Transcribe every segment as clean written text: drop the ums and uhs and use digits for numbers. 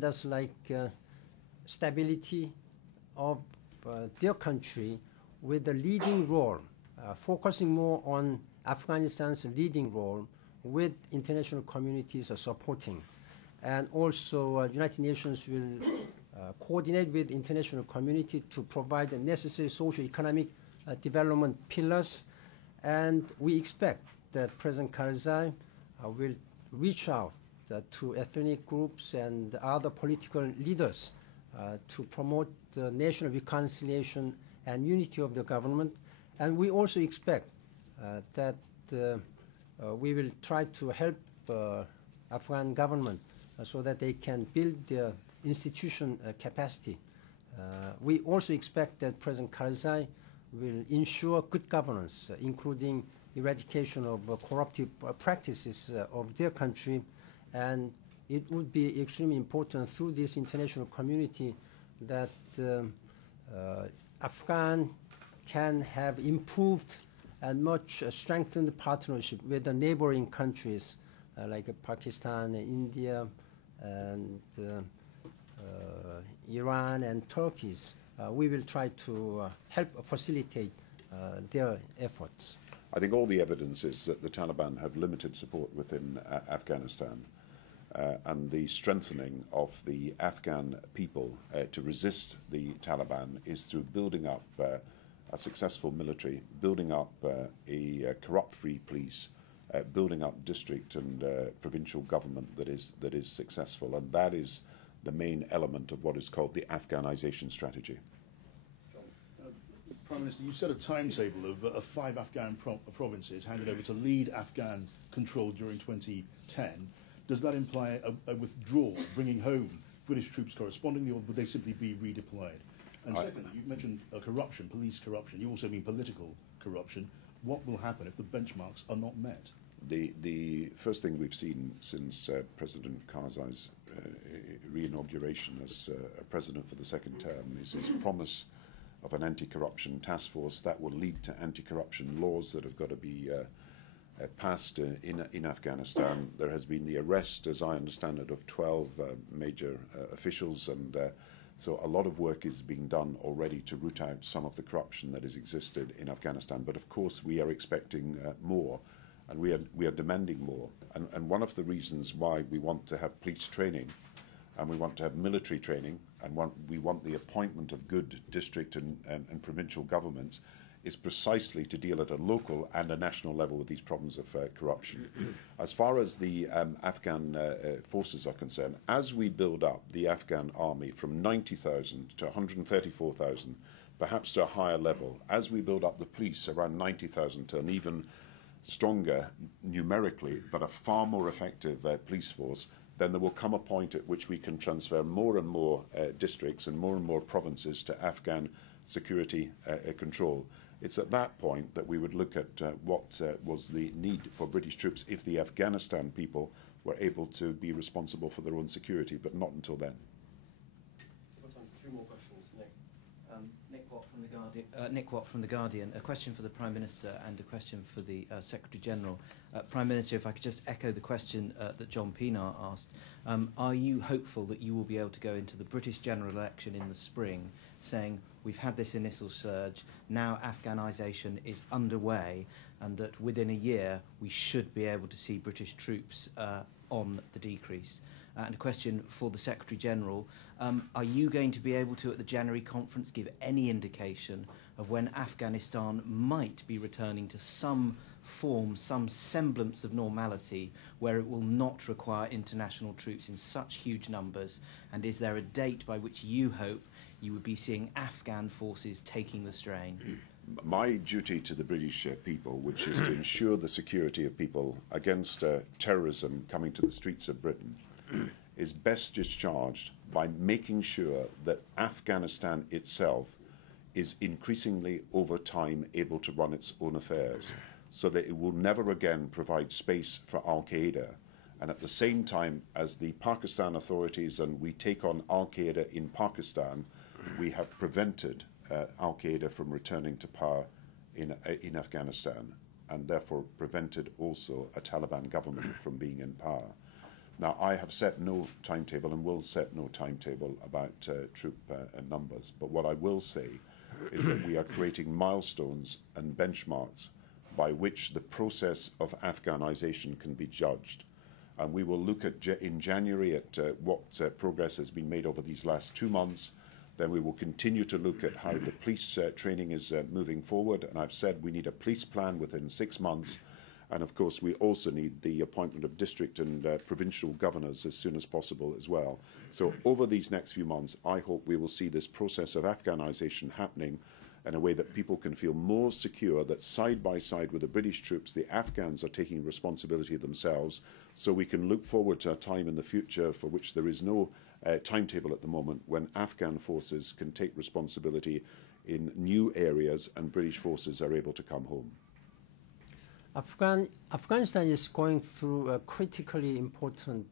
That's like stability of their country with a leading role, focusing more on Afghanistan's leading role with international communities supporting. And also United Nations will coordinate with international community to provide the necessary socio-economic development pillars. And we expect that President Karzai will reach out to ethnic groups and other political leaders to promote national reconciliation and unity of the government. And we also expect that we will try to help Afghan government so that they can build their institution capacity. We also expect that President Karzai will ensure good governance, including eradication of corruptive practices of their country. And it would be extremely important through this international community that Afghan can have improved and much strengthened partnership with the neighboring countries like Pakistan, India, and Iran and Turkey. We will try to help facilitate their efforts. I think all the evidence is that the Taliban have limited support within Afghanistan. And the strengthening of the Afghan people to resist the Taliban is through building up a successful military, building up a corrupt-free police, building up district and provincial government that is successful, and that is the main element of what is called the Afghanization strategy. Prime Minister, you set a timetable of 5 Afghan provinces handed over to lead Afghan control during 2010. Does that imply a withdrawal, bringing home British troops correspondingly, or would they simply be redeployed? And second, you mentioned corruption, police corruption. You also mean political corruption. What will happen if the benchmarks are not met? The first thing we've seen since President Karzai's re-inauguration as president for the second term is his promise of an anti-corruption task force that will lead to anti-corruption laws that have got to be passed in Afghanistan. There has been the arrest, as I understand it, of 12 major officials, and so a lot of work is being done already to root out some of the corruption that has existed in Afghanistan. But of course we are expecting more, and we are demanding more. And one of the reasons why we want to have police training and we want to have military training and we want the appointment of good district and provincial governments is precisely to deal at a local and a national level with these problems of corruption. As far as the Afghan forces are concerned, as we build up the Afghan army from 90,000 to 134,000, perhaps to a higher level, as we build up the police around 90,000 to an even stronger numerically, but a far more effective police force, then there will come a point at which we can transfer more and more districts and more provinces to Afghan security control. It's at that point that we would look at what was the need for British troops if the Afghanistan people were able to be responsible for their own security, but not until then. Got time for 3 more questions, Nick. Nick Watt from The Guardian. A question for the Prime Minister and a question for the Secretary-General. Prime Minister, if I could just echo the question that John Pienaar asked. Are you hopeful that you will be able to go into the British general election in the spring saying we've had this initial surge, now Afghanisation is underway, and that within a year we should be able to see British troops on the decrease? And a question for the Secretary-General. Are you going to be able to, at the January conference, give any indication of when Afghanistan might be returning to some form, some semblance of normality, where it will not require international troops in such huge numbers? And is there a date by which you hope you would be seeing Afghan forces taking the strain? My duty to the British people, which is to ensure the security of people against terrorism coming to the streets of Britain, is best discharged by making sure that Afghanistan itself is increasingly over time able to run its own affairs, so that it will never again provide space for Al-Qaeda. And at the same time as the Pakistan authorities and we take on Al-Qaeda in Pakistan, we have prevented Al-Qaeda from returning to power in Afghanistan, and therefore prevented also a Taliban government from being in power. Now, I have set no timetable and will set no timetable about troop numbers, but what I will say is that we are creating milestones and benchmarks by which the process of Afghanization can be judged. And we will look at in January at what progress has been made over these last 2 months. Then we will continue to look at how the police training is moving forward. And I've said we need a police plan within 6 months. And of course, we also need the appointment of district and provincial governors as soon as possible as well. So over these next few months, I hope we will see this process of Afghanization happening in a way that people can feel more secure that side by side with the British troops, the Afghans are taking responsibility themselves, so we can look forward to a time in the future for which there is no timetable at the moment when Afghan forces can take responsibility in new areas and British forces are able to come home. Afghanistan is going through a critically important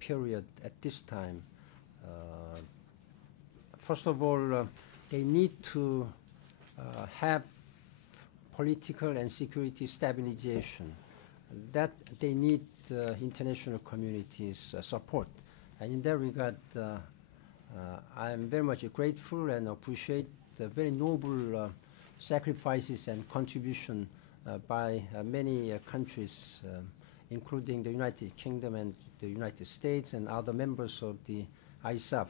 period at this time. First of all, they need to have political and security stabilization. That they need international community's support. And in that regard, I am very much grateful and appreciate the very noble sacrifices and contribution by many countries, including the United Kingdom and the United States and other members of the ISAF.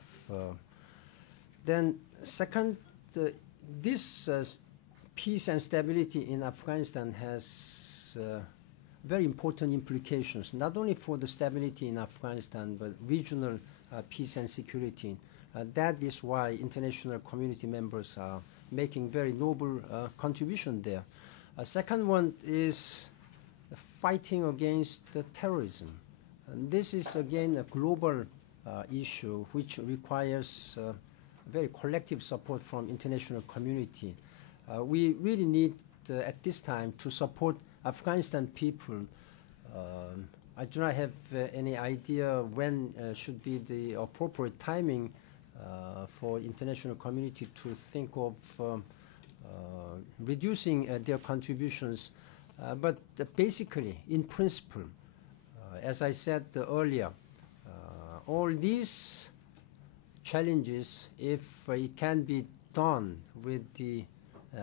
Then second, this peace and stability in Afghanistan has very important implications, not only for the stability in Afghanistan, but regional peace and security. That is why international community members are making very noble contribution there. Second one is fighting against terrorism. And this is again a global issue which requires very collective support from international community. We really need at this time to support Afghanistan people. I do not have any idea when should be the appropriate timing for international community to think of reducing their contributions. But basically, in principle, as I said earlier, all these challenges, if it can be done with the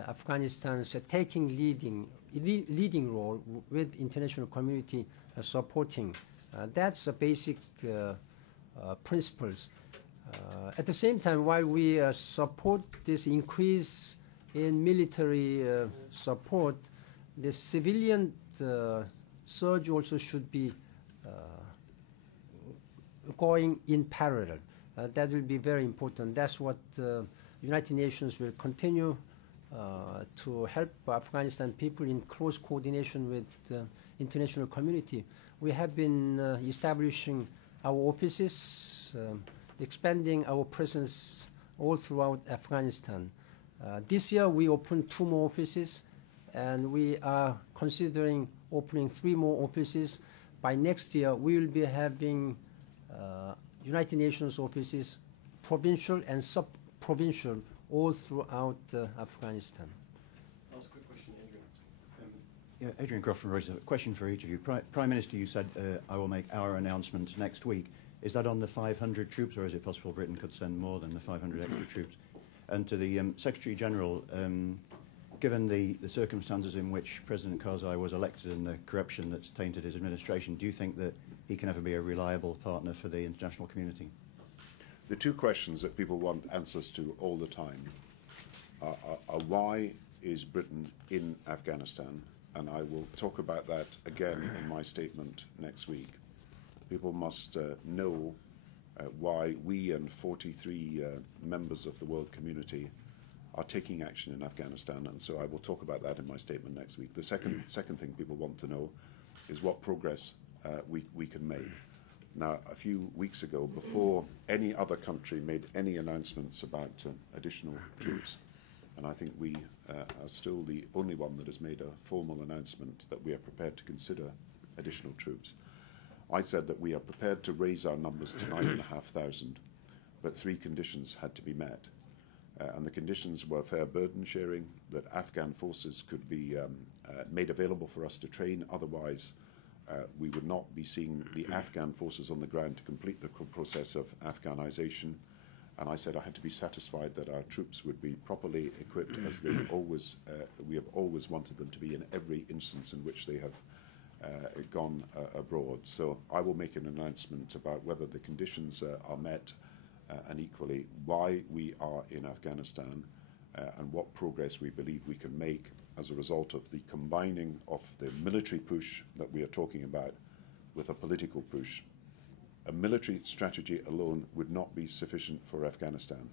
Afghanistan's taking leading role with international community supporting, that's the basic principles. At the same time, while we support this increase in military support, the civilian surge also should be going in parallel. That will be very important. That's what the United Nations will continue to help Afghanistan people in close coordination with the international community. We have been establishing our offices, expanding our presence all throughout Afghanistan. This year we opened 2 more offices, and we are considering opening 3 more offices. By next year, we will be having United Nations offices, provincial and sub-provincial, all throughout Afghanistan. Last quick question, Adrian. Yeah, Adrian Croft from Reuters. A question for each of you. Prime Minister, you said, I will make our announcement next week. Is that on the 500 troops, or is it possible Britain could send more than the 500 extra troops? And to the Secretary General, given the circumstances in which President Karzai was elected and the corruption that's tainted his administration, do you think that he can ever be a reliable partner for the international community? The 2 questions that people want answers to all the time are why is Britain in Afghanistan? And I will talk about that again in my statement next week. People must know why we and 43 members of the world community are taking action in Afghanistan, and so I will talk about that in my statement next week. The second thing people want to know is what progress we can make. Now, a few weeks ago, before any other country made any announcements about additional troops, and I think we are still the only one that has made a formal announcement that we are prepared to consider additional troops, I said that we are prepared to raise our numbers to 9,500, but 3 conditions had to be met. And the conditions were fair burden sharing, that Afghan forces could be made available for us to train, otherwise We would not be seeing the Afghan forces on the ground to complete the process of Afghanization. And I said I had to be satisfied that our troops would be properly equipped, as we have always wanted them to be in every instance in which they have gone abroad. So I will make an announcement about whether the conditions are met, and equally why we are in Afghanistan, and what progress we believe we can make as a result of the combining of the military push that we are talking about with a political push. A military strategy alone would not be sufficient for Afghanistan.